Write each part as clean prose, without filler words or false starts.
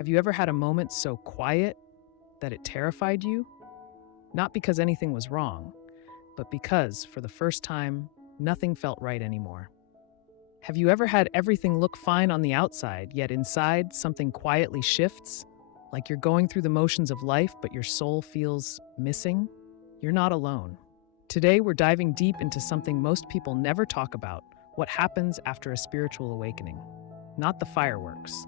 Have you ever had a moment so quiet that it terrified you? Not because anything was wrong, but because, for the first time, nothing felt right anymore. Have you ever had everything look fine on the outside, yet inside something quietly shifts? Like you're going through the motions of life, but your soul feels missing? You're not alone. Today, we're diving deep into something most people never talk about: what happens after a spiritual awakening. Not the fireworks,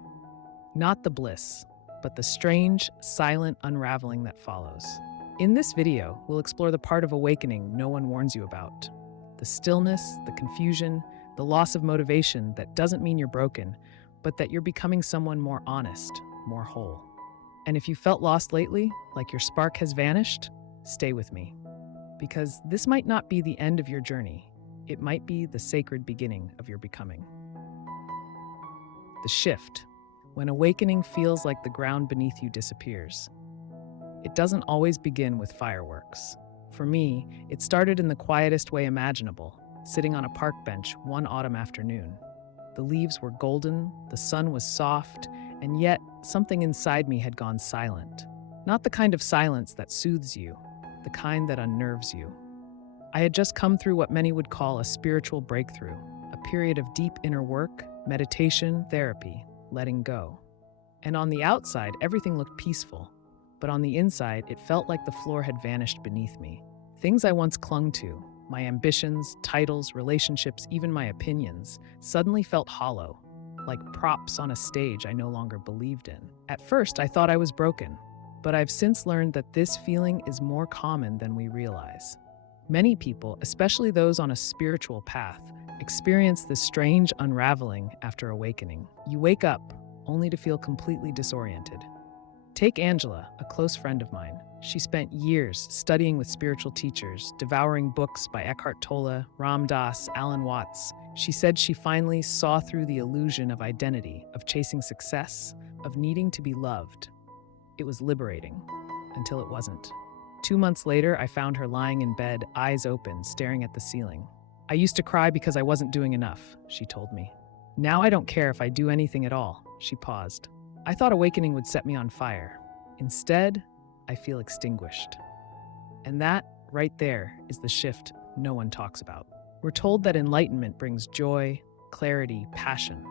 not the bliss, but the strange, silent unraveling that follows. In this video, we'll explore the part of awakening no one warns you about. The stillness, the confusion, the loss of motivation that doesn't mean you're broken, but that you're becoming someone more honest, more whole. And if you felt lost lately, like your spark has vanished, stay with me. Because this might not be the end of your journey. It might be the sacred beginning of your becoming. The shift, when awakening feels like the ground beneath you disappears. It doesn't always begin with fireworks. For me, it started in the quietest way imaginable, sitting on a park bench one autumn afternoon. The leaves were golden, the sun was soft, and yet something inside me had gone silent. Not the kind of silence that soothes you, the kind that unnerves you. I had just come through what many would call a spiritual breakthrough, a period of deep inner work, meditation, therapy, letting go. And on the outside, everything looked peaceful. But on the inside, it felt like the floor had vanished beneath me. Things I once clung to, my ambitions, titles, relationships, even my opinions, suddenly felt hollow, like props on a stage I no longer believed in. At first, I thought I was broken, but I've since learned that this feeling is more common than we realize. Many people, especially those on a spiritual path, experience this strange unraveling after awakening. You wake up only to feel completely disoriented. Take Angela, a close friend of mine. She spent years studying with spiritual teachers, devouring books by Eckhart Tolle, Ram Dass, Alan Watts. She said she finally saw through the illusion of identity, of chasing success, of needing to be loved. It was liberating, until it wasn't. 2 months later, I found her lying in bed, eyes open, staring at the ceiling. I used to cry because I wasn't doing enough, she told me. Now I don't care if I do anything at all, she paused. I thought awakening would set me on fire. Instead, I feel extinguished. And that, right there, is the shift no one talks about. We're told that enlightenment brings joy, clarity, passion.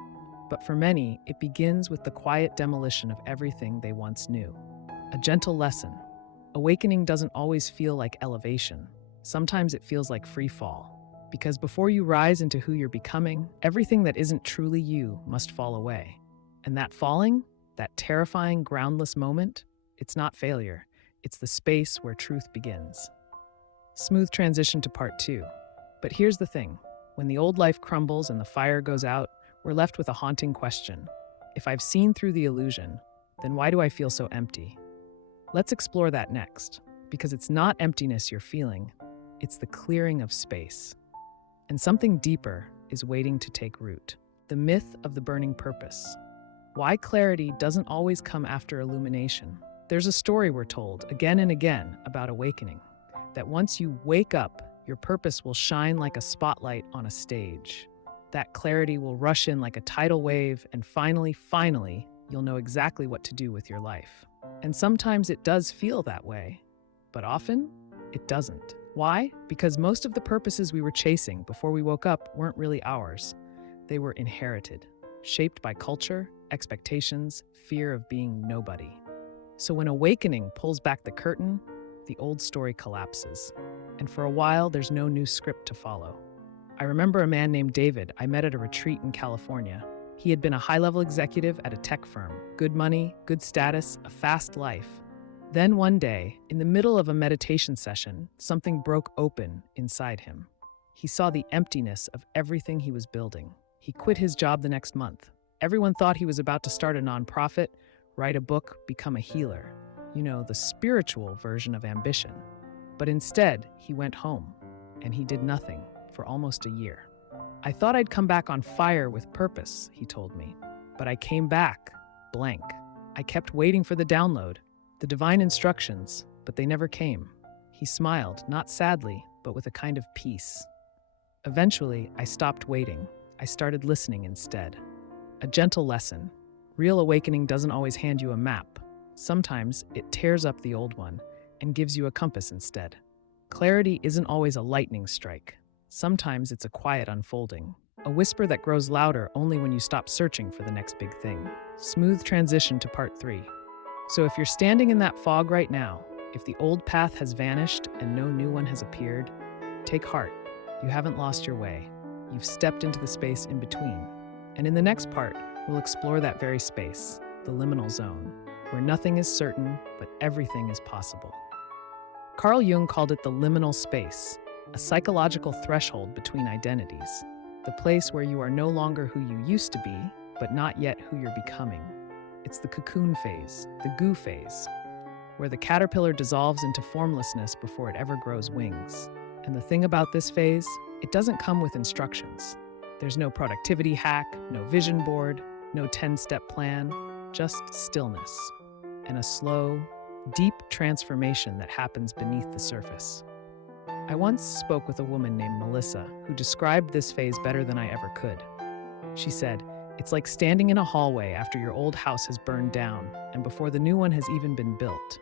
But for many, it begins with the quiet demolition of everything they once knew. A gentle lesson. Awakening doesn't always feel like elevation. Sometimes it feels like free fall. Because before you rise into who you're becoming, everything that isn't truly you must fall away. And that falling, that terrifying, groundless moment, it's not failure. It's the space where truth begins. Smooth transition to part 2. But here's the thing. When the old life crumbles and the fire goes out, we're left with a haunting question. If I've seen through the illusion, then why do I feel so empty? Let's explore that next, because it's not emptiness you're feeling, it's the clearing of space. And something deeper is waiting to take root. The myth of the burning purpose. Why clarity doesn't always come after illumination. There's a story we're told again and again about awakening, that once you wake up, your purpose will shine like a spotlight on a stage. That clarity will rush in like a tidal wave, and finally, you'll know exactly what to do with your life. And sometimes it does feel that way, but often it doesn't. Why? Because most of the purposes we were chasing before we woke up weren't really ours. They were inherited, shaped by culture, expectations, fear of being nobody. So when awakening pulls back the curtain, the old story collapses. And for a while, there's no new script to follow. I remember a man named David I met at a retreat in California. He had been a high-level executive at a tech firm. Good money, good status, a fast life. Then one day, in the middle of a meditation session, something broke open inside him. He saw the emptiness of everything he was building. He quit his job the next month. Everyone thought he was about to start a nonprofit, write a book, become a healer. You know, the spiritual version of ambition. But instead, he went home, and he did nothing for almost a year. I thought I'd come back on fire with purpose, he told me. But I came back, blank. I kept waiting for the download, the divine instructions, but they never came. He smiled, not sadly, but with a kind of peace. Eventually, I stopped waiting. I started listening instead. A gentle lesson. Real awakening doesn't always hand you a map. Sometimes it tears up the old one and gives you a compass instead. Clarity isn't always a lightning strike. Sometimes it's a quiet unfolding, a whisper that grows louder only when you stop searching for the next big thing. Smooth transition to part 3. So if you're standing in that fog right now, if the old path has vanished and no new one has appeared, take heart. You haven't lost your way. You've stepped into the space in between. And in the next part, we'll explore that very space, the liminal zone, where nothing is certain, but everything is possible. Carl Jung called it the liminal space, a psychological threshold between identities, the place where you are no longer who you used to be, but not yet who you're becoming. It's the cocoon phase, the goo phase, where the caterpillar dissolves into formlessness before it ever grows wings. And the thing about this phase, it doesn't come with instructions. There's no productivity hack, no vision board, no 10-step plan, just stillness and a slow, deep transformation that happens beneath the surface. I once spoke with a woman named Melissa who described this phase better than I ever could. She said, "It's like standing in a hallway after your old house has burned down and before the new one has even been built.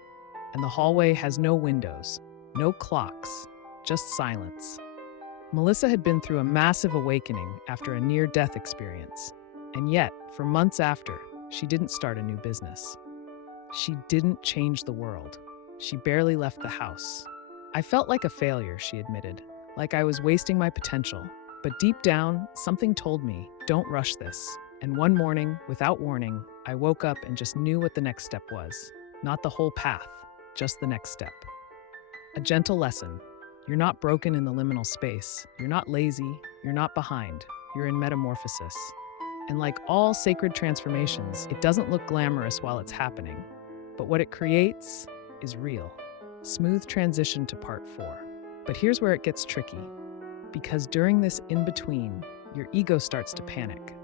And the hallway has no windows, no clocks, just silence." Melissa had been through a massive awakening after a near-death experience. And yet, for months after, she didn't start a new business. She didn't change the world. She barely left the house. "I felt like a failure," she admitted, "like I was wasting my potential. But deep down, something told me, don't rush this." And one morning, without warning, I woke up and just knew what the next step was. Not the whole path, just the next step. A gentle lesson. You're not broken in the liminal space. You're not lazy. You're not behind. You're in metamorphosis. And like all sacred transformations, it doesn't look glamorous while it's happening. But what it creates is real. Smooth transition to part 4. But here's where it gets tricky. Because during this in-between, your ego starts to panic.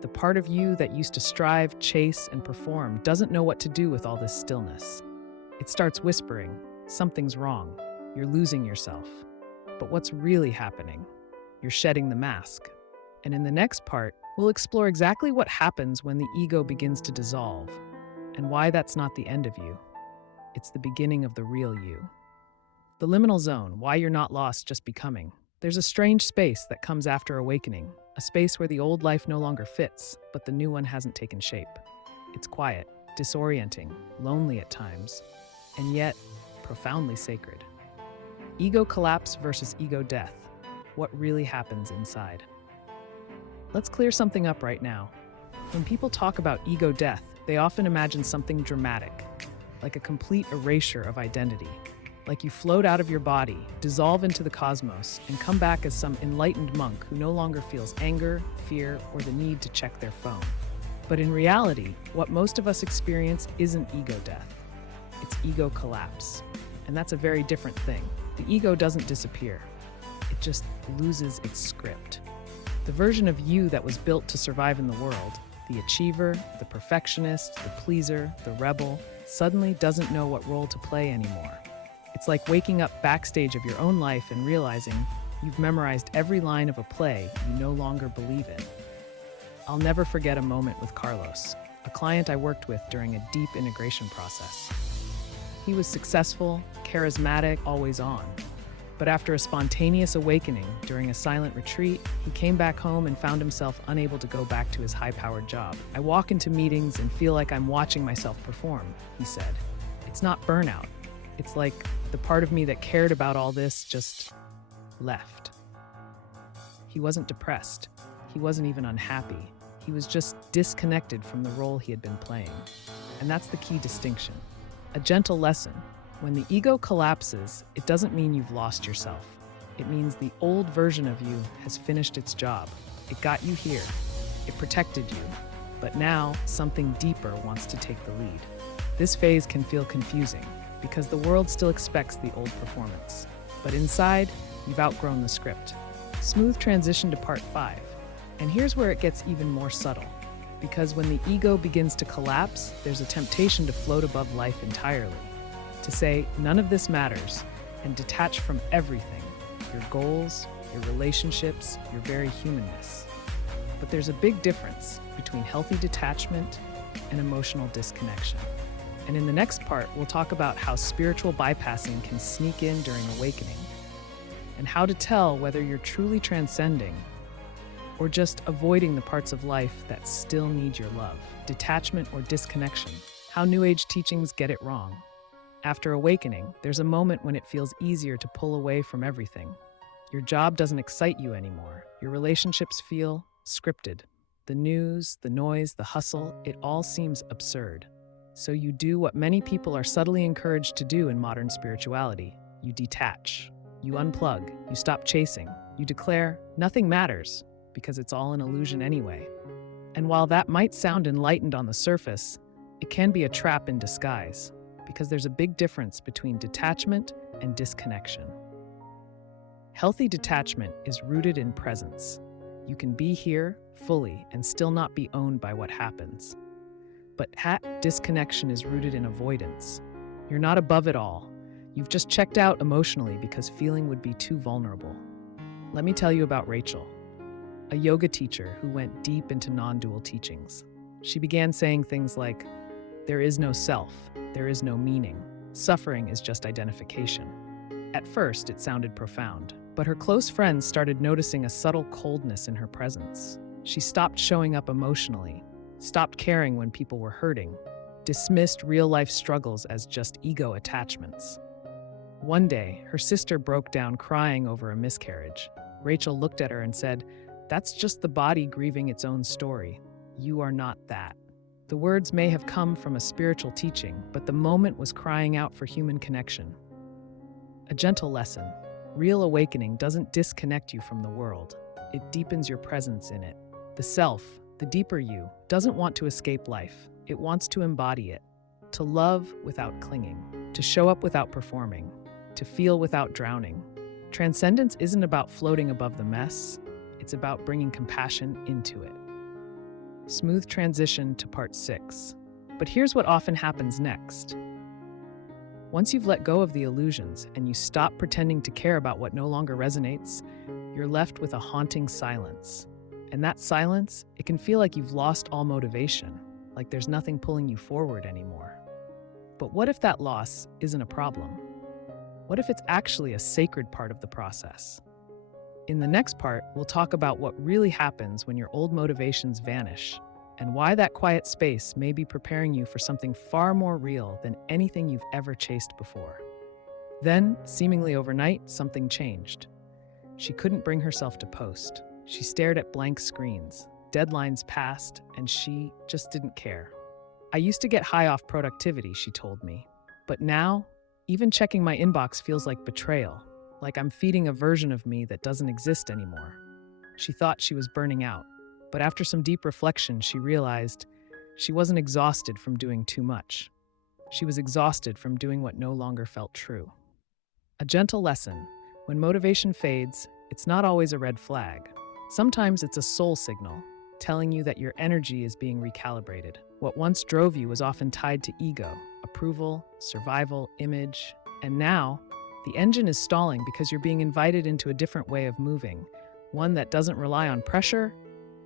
The part of you that used to strive, chase, and perform doesn't know what to do with all this stillness. It starts whispering, something's wrong. You're losing yourself. But what's really happening? You're shedding the mask. And in the next part, we'll explore exactly what happens when the ego begins to dissolve, and why that's not the end of you. It's the beginning of the real you. The liminal zone, why you're not lost, just becoming. There's a strange space that comes after awakening, a space where the old life no longer fits, but the new one hasn't taken shape. It's quiet, disorienting, lonely at times, and yet profoundly sacred. Ego collapse versus ego death. What really happens inside? Let's clear something up right now. When people talk about ego death, they often imagine something dramatic, like a complete erasure of identity. Like you float out of your body, dissolve into the cosmos, and come back as some enlightened monk who no longer feels anger, fear, or the need to check their phone. But in reality, what most of us experience isn't ego death. It's ego collapse. And that's a very different thing. The ego doesn't disappear. It just loses its script. The version of you that was built to survive in the world, the achiever, the perfectionist, the pleaser, the rebel, suddenly doesn't know what role to play anymore. It's like waking up backstage of your own life and realizing you've memorized every line of a play you no longer believe in. I'll never forget a moment with Carlos, a client I worked with during a deep integration process. He was successful, charismatic, always on. But after a spontaneous awakening during a silent retreat, he came back home and found himself unable to go back to his high-powered job. "I walk into meetings and feel like I'm watching myself perform," he said. "It's not burnout. It's like the part of me that cared about all this just left." He wasn't depressed. He wasn't even unhappy. He was just disconnected from the role he had been playing. And that's the key distinction. A gentle lesson. When the ego collapses, it doesn't mean you've lost yourself. It means the old version of you has finished its job. It got you here. It protected you. But now, something deeper wants to take the lead. This phase can feel confusing because the world still expects the old performance. But inside, you've outgrown the script. Smooth transition to part 5. And here's where it gets even more subtle. Because when the ego begins to collapse, there's a temptation to float above life entirely. To say, none of this matters, and detach from everything. Your goals, your relationships, your very humanness. But there's a big difference between healthy detachment and emotional disconnection. And in the next part, we'll talk about how spiritual bypassing can sneak in during awakening, and how to tell whether you're truly transcending or just avoiding the parts of life that still need your love, detachment, or disconnection. How New Age teachings get it wrong. After awakening, there's a moment when it feels easier to pull away from everything. Your job doesn't excite you anymore. Your relationships feel scripted. The news, the noise, the hustle, it all seems absurd. So you do what many people are subtly encouraged to do in modern spirituality. You detach. You unplug. You stop chasing. You declare, nothing matters, because it's all an illusion anyway. And while that might sound enlightened on the surface, it can be a trap in disguise, because there's a big difference between detachment and disconnection. Healthy detachment is rooted in presence. You can be here fully and still not be owned by what happens. But disconnection is rooted in avoidance. You're not above it all. You've just checked out emotionally because feeling would be too vulnerable. Let me tell you about Rachel, a yoga teacher who went deep into non-dual teachings. She began saying things like, there is no self, there is no meaning. Suffering is just identification. At first, it sounded profound, but her close friends started noticing a subtle coldness in her presence. She stopped showing up emotionally, stopped caring when people were hurting, dismissed real-life struggles as just ego attachments. One day, her sister broke down crying over a miscarriage. Rachel looked at her and said, "That's just the body grieving its own story. You are not that." The words may have come from a spiritual teaching, but the moment was crying out for human connection. A gentle lesson. Real awakening doesn't disconnect you from the world. It deepens your presence in it. The self, the deeper you, doesn't want to escape life. It wants to embody it. To love without clinging. To show up without performing. To feel without drowning. Transcendence isn't about floating above the mess. It's about bringing compassion into it. Smooth transition to part 6. But here's what often happens next. Once you've let go of the illusions and you stop pretending to care about what no longer resonates, you're left with a haunting silence. And that silence, it can feel like you've lost all motivation, like there's nothing pulling you forward anymore. But what if that loss isn't a problem? What if it's actually a sacred part of the process? In the next part, we'll talk about what really happens when your old motivations vanish, and why that quiet space may be preparing you for something far more real than anything you've ever chased before. Then, seemingly overnight, something changed. She couldn't bring herself to post. She stared at blank screens. Deadlines passed, and she just didn't care. "I used to get high off productivity," she told me. "But now, even checking my inbox feels like betrayal, like I'm feeding a version of me that doesn't exist anymore." She thought she was burning out, but after some deep reflection, she realized she wasn't exhausted from doing too much. She was exhausted from doing what no longer felt true. A gentle lesson: when motivation fades, it's not always a red flag. Sometimes it's a soul signal, telling you that your energy is being recalibrated. What once drove you was often tied to ego, approval, survival, image, and now, the engine is stalling because you're being invited into a different way of moving, one that doesn't rely on pressure,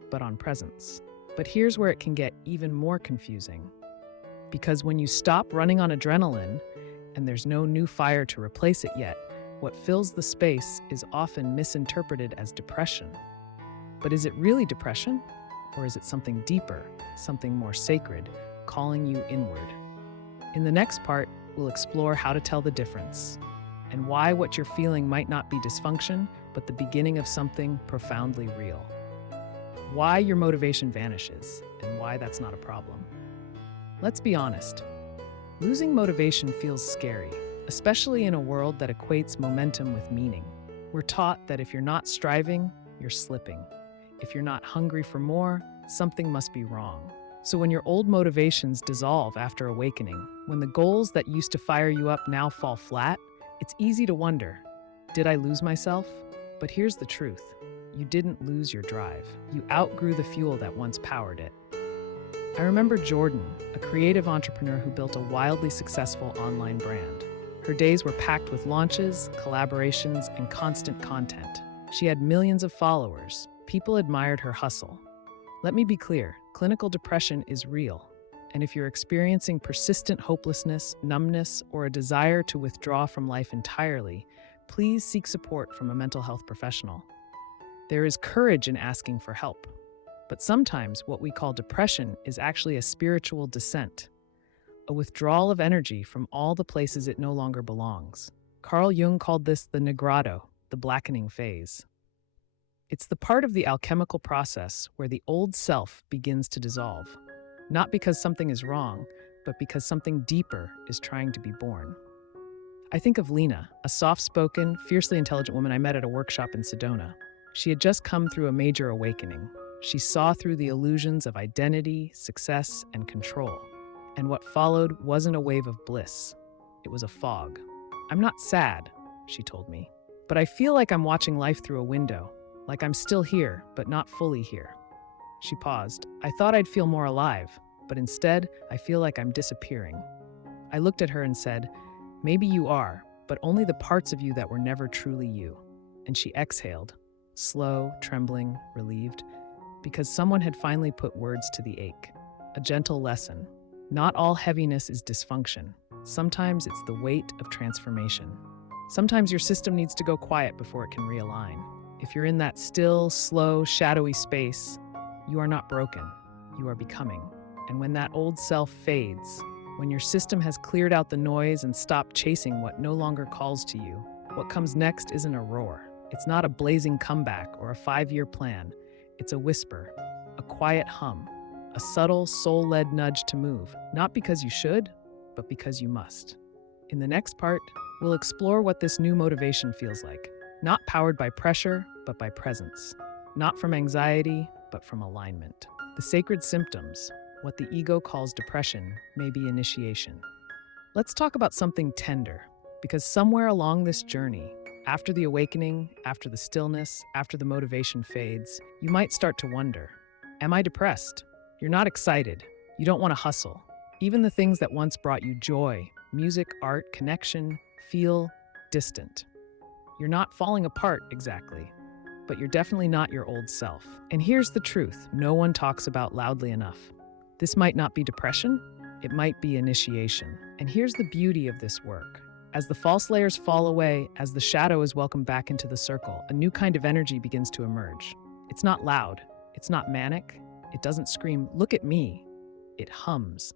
but on presence. But here's where it can get even more confusing. Because when you stop running on adrenaline, and there's no new fire to replace it yet, what fills the space is often misinterpreted as depression. But is it really depression? Or is it something deeper, something more sacred, calling you inward? In the next part, we'll explore how to tell the difference, and why what you're feeling might not be dysfunction, but the beginning of something profoundly real. Why your motivation vanishes, and why that's not a problem. Let's be honest. Losing motivation feels scary, especially in a world that equates momentum with meaning. We're taught that if you're not striving, you're slipping. If you're not hungry for more, something must be wrong. So when your old motivations dissolve after awakening, when the goals that used to fire you up now fall flat, it's easy to wonder, did I lose myself? But here's the truth. You didn't lose your drive. You outgrew the fuel that once powered it. I remember Jordan, a creative entrepreneur who built a wildly successful online brand. Her days were packed with launches, collaborations, and constant content. She had millions of followers. People admired her hustle. Let me be clear, clinical depression is real. And if you're experiencing persistent hopelessness, numbness, or a desire to withdraw from life entirely, please seek support from a mental health professional. There is courage in asking for help, but sometimes what we call depression is actually a spiritual descent, a withdrawal of energy from all the places it no longer belongs. Carl Jung called this the nigrado, the blackening phase. It's the part of the alchemical process where the old self begins to dissolve, not because something is wrong, but because something deeper is trying to be born. I think of Lena, a soft-spoken, fiercely intelligent woman I met at a workshop in Sedona. She had just come through a major awakening. She saw through the illusions of identity, success, and control. And what followed wasn't a wave of bliss. It was a fog. "I'm not sad," she told me, "but I feel like I'm watching life through a window, like I'm still here, but not fully here." She paused. "I thought I'd feel more alive, but instead, I feel like I'm disappearing." I looked at her and said, "Maybe you are, but only the parts of you that were never truly you." And she exhaled, slow, trembling, relieved, because someone had finally put words to the ache. A gentle lesson. Not all heaviness is dysfunction. Sometimes it's the weight of transformation. Sometimes your system needs to go quiet before it can realign. If you're in that still, slow, shadowy space, you are not broken. You are becoming. And when that old self fades, when your system has cleared out the noise and stopped chasing what no longer calls to you, what comes next isn't a roar. It's not a blazing comeback or a 5-year plan. It's a whisper, a quiet hum, a subtle, soul-led nudge to move, not because you should, but because you must. In the next part, we'll explore what this new motivation feels like. Not powered by pressure, but by presence. Not from anxiety, but from alignment. The sacred symptoms, what the ego calls depression, may be initiation. Let's talk about something tender, because somewhere along this journey, after the awakening, after the stillness, after the motivation fades, you might start to wonder, am I depressed? You're not excited. You don't want to hustle. Even the things that once brought you joy, music, art, connection, feel distant. You're not falling apart exactly, but you're definitely not your old self. And here's the truth no one talks about loudly enough. This might not be depression, it might be initiation. And here's the beauty of this work. As the false layers fall away, as the shadow is welcomed back into the circle, a new kind of energy begins to emerge. It's not loud, it's not manic, it doesn't scream, "Look at me." It hums.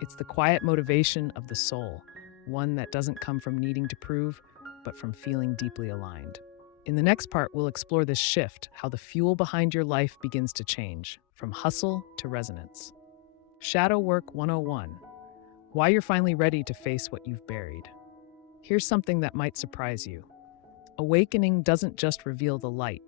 It's the quiet motivation of the soul, one that doesn't come from needing to prove, but from feeling deeply aligned. In the next part, we'll explore this shift, how the fuel behind your life begins to change, from hustle to resonance. Shadow Work 101, why you're finally ready to face what you've buried. Here's something that might surprise you. Awakening doesn't just reveal the light,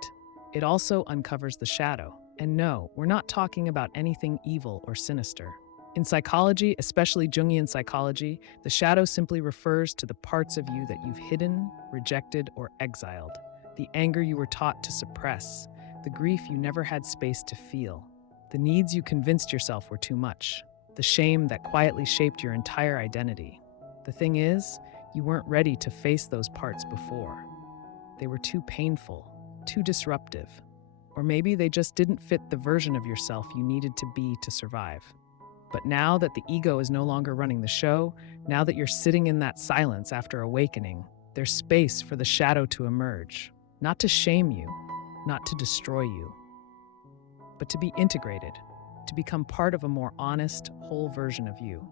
it also uncovers the shadow. And no, we're not talking about anything evil or sinister. In psychology, especially Jungian psychology, the shadow simply refers to the parts of you that you've hidden, rejected, or exiled. The anger you were taught to suppress, the grief you never had space to feel, the needs you convinced yourself were too much, the shame that quietly shaped your entire identity. The thing is, you weren't ready to face those parts before. They were too painful, too disruptive, or maybe they just didn't fit the version of yourself you needed to be to survive. But now that the ego is no longer running the show, now that you're sitting in that silence after awakening, there's space for the shadow to emerge, not to shame you, not to destroy you, but to be integrated, to become part of a more honest, whole version of you.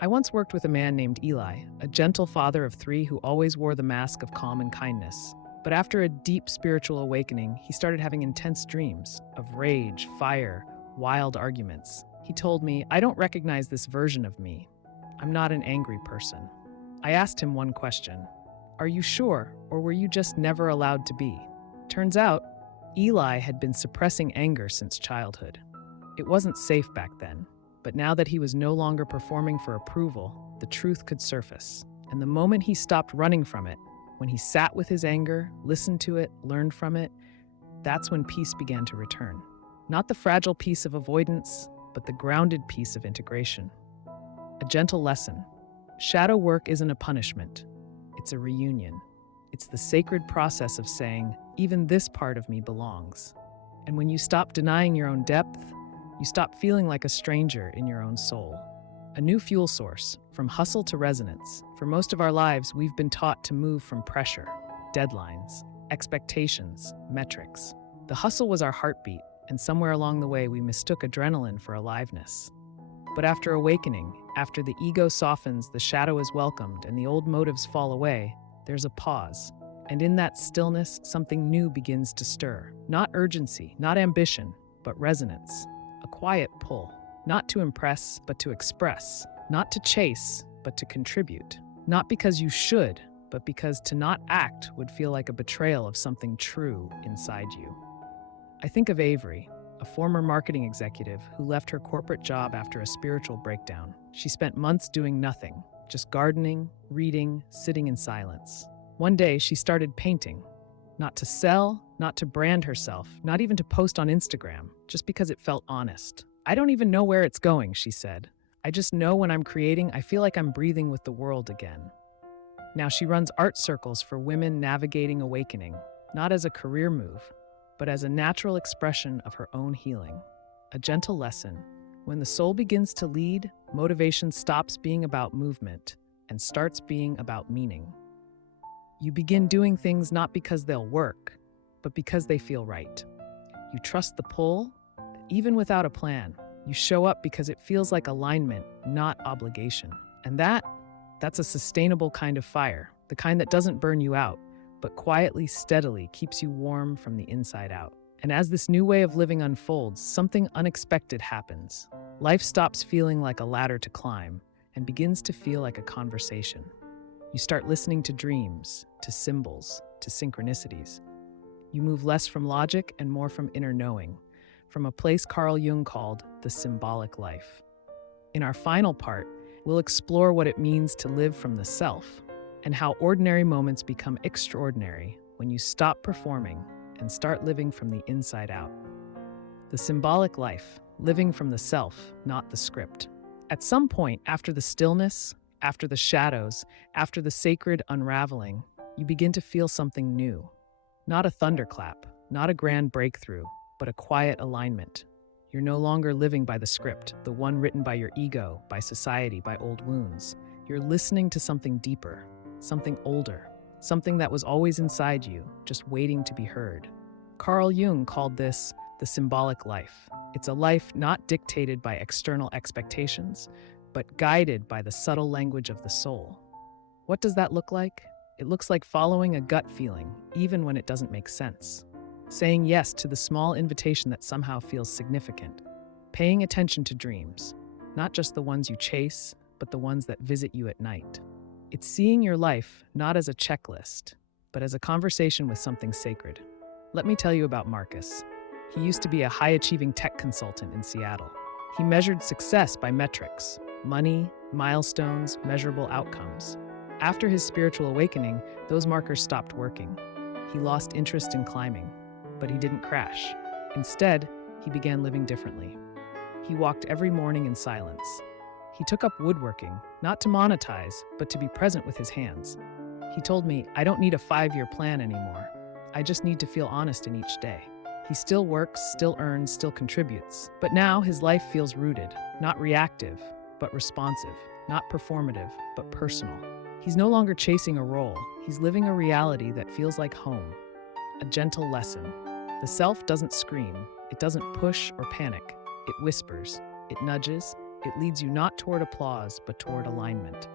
I once worked with a man named Eli, a gentle father of 3 who always wore the mask of calm and kindness. But after a deep spiritual awakening, he started having intense dreams of rage, fire, wild arguments. He told me, "I don't recognize this version of me. I'm not an angry person." I asked him one question. "Are you sure, or were you just never allowed to be?" Turns out, Eli had been suppressing anger since childhood. It wasn't safe back then, but now that he was no longer performing for approval, the truth could surface. And the moment he stopped running from it, when he sat with his anger, listened to it, learned from it, that's when peace began to return. Not the fragile peace of avoidance, but the grounded peace of integration. A gentle lesson. Shadow work isn't a punishment. It's a reunion. It's the sacred process of saying, even this part of me belongs. And when you stop denying your own depth, you stop feeling like a stranger in your own soul. a new fuel source, from hustle to resonance. For most of our lives, we've been taught to move from pressure, deadlines, expectations, metrics. The hustle was our heartbeat, and somewhere along the way, we mistook adrenaline for aliveness. But after awakening, after the ego softens, the shadow is welcomed, and the old motives fall away, there's a pause. And in that stillness, something new begins to stir. Not urgency, not ambition, but resonance. A quiet pull. Not to impress, but to express. Not to chase, but to contribute. Not because you should, but because to not act would feel like a betrayal of something true inside you. I think of Avery, a former marketing executive who left her corporate job after a spiritual breakdown. She spent months doing nothing, just gardening, reading, sitting in silence. One day, she started painting. Not to sell, not to brand herself, not even to post on Instagram, just because it felt honest. "I don't even know where it's going," she said. "I just know when I'm creating, I feel like I'm breathing with the world again." Now she runs art circles for women navigating awakening, not as a career move, but as a natural expression of her own healing. A gentle lesson. When the soul begins to lead, motivation stops being about movement and starts being about meaning. You begin doing things not because they'll work, but because they feel right. You trust the pull, even without a plan. You show up because it feels like alignment, not obligation. And that's a sustainable kind of fire, the kind that doesn't burn you out, but quietly, steadily keeps you warm from the inside out. And as this new way of living unfolds, something unexpected happens. Life stops feeling like a ladder to climb and begins to feel like a conversation. You start listening to dreams, to symbols, to synchronicities. You move less from logic and more from inner knowing, from a place Carl Jung called the symbolic life. In our final part, we'll explore what it means to live from the self and how ordinary moments become extraordinary when you stop performing and start living from the inside out. The symbolic life, living from the self, not the script. At some point, after the stillness, after the shadows, after the sacred unraveling, you begin to feel something new. Not a thunderclap, not a grand breakthrough, but a quiet alignment. You're no longer living by the script, the one written by your ego, by society, by old wounds. You're listening to something deeper, something older, something that was always inside you, just waiting to be heard. Carl Jung called this the symbolic life. It's a life not dictated by external expectations, but guided by the subtle language of the soul. What does that look like? It looks like following a gut feeling, even when it doesn't make sense. Saying yes to the small invitation that somehow feels significant. Paying attention to dreams, not just the ones you chase, but the ones that visit you at night. It's seeing your life not as a checklist, but as a conversation with something sacred. Let me tell you about Marcus. He used to be a high-achieving tech consultant in Seattle. He measured success by metrics, money, milestones, measurable outcomes. After his spiritual awakening, those markers stopped working. He lost interest in climbing, but he didn't crash. Instead, he began living differently. He walked every morning in silence. He took up woodworking, not to monetize, but to be present with his hands. He told me, "I don't need a 5-year plan anymore. I just need to feel honest in each day." He still works, still earns, still contributes. But now his life feels rooted, not reactive, but responsive, not performative, but personal. He's no longer chasing a role. He's living a reality that feels like home. A gentle lesson. The self doesn't scream. It doesn't push or panic. It whispers. It nudges. It leads you not toward applause, but toward alignment.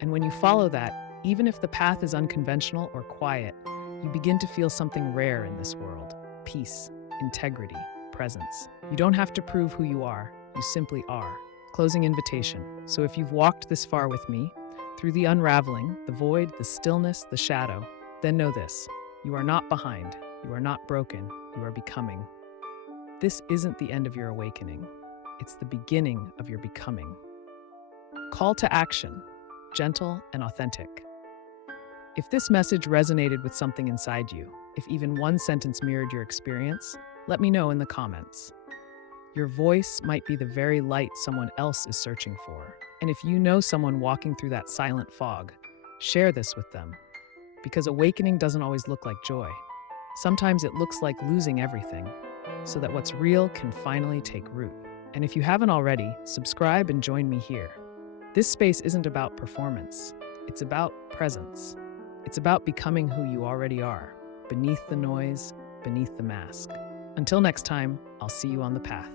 And when you follow that, even if the path is unconventional or quiet, you begin to feel something rare in this world. Peace, integrity, presence. You don't have to prove who you are. You simply are. Closing invitation. So if you've walked this far with me, through the unraveling, the void, the stillness, the shadow, then know this. You are not behind. You are not broken. You are becoming. This isn't the end of your awakening. It's the beginning of your becoming. Call to action, gentle and authentic. If this message resonated with something inside you, if even one sentence mirrored your experience, let me know in the comments. Your voice might be the very light someone else is searching for. And if you know someone walking through that silent fog, share this with them. Because awakening doesn't always look like joy. Sometimes it looks like losing everything, so that what's real can finally take root. And if you haven't already, subscribe and join me here. This space isn't about performance, it's about presence. It's about becoming who you already are, beneath the noise, beneath the mask. Until next time, I'll see you on the path.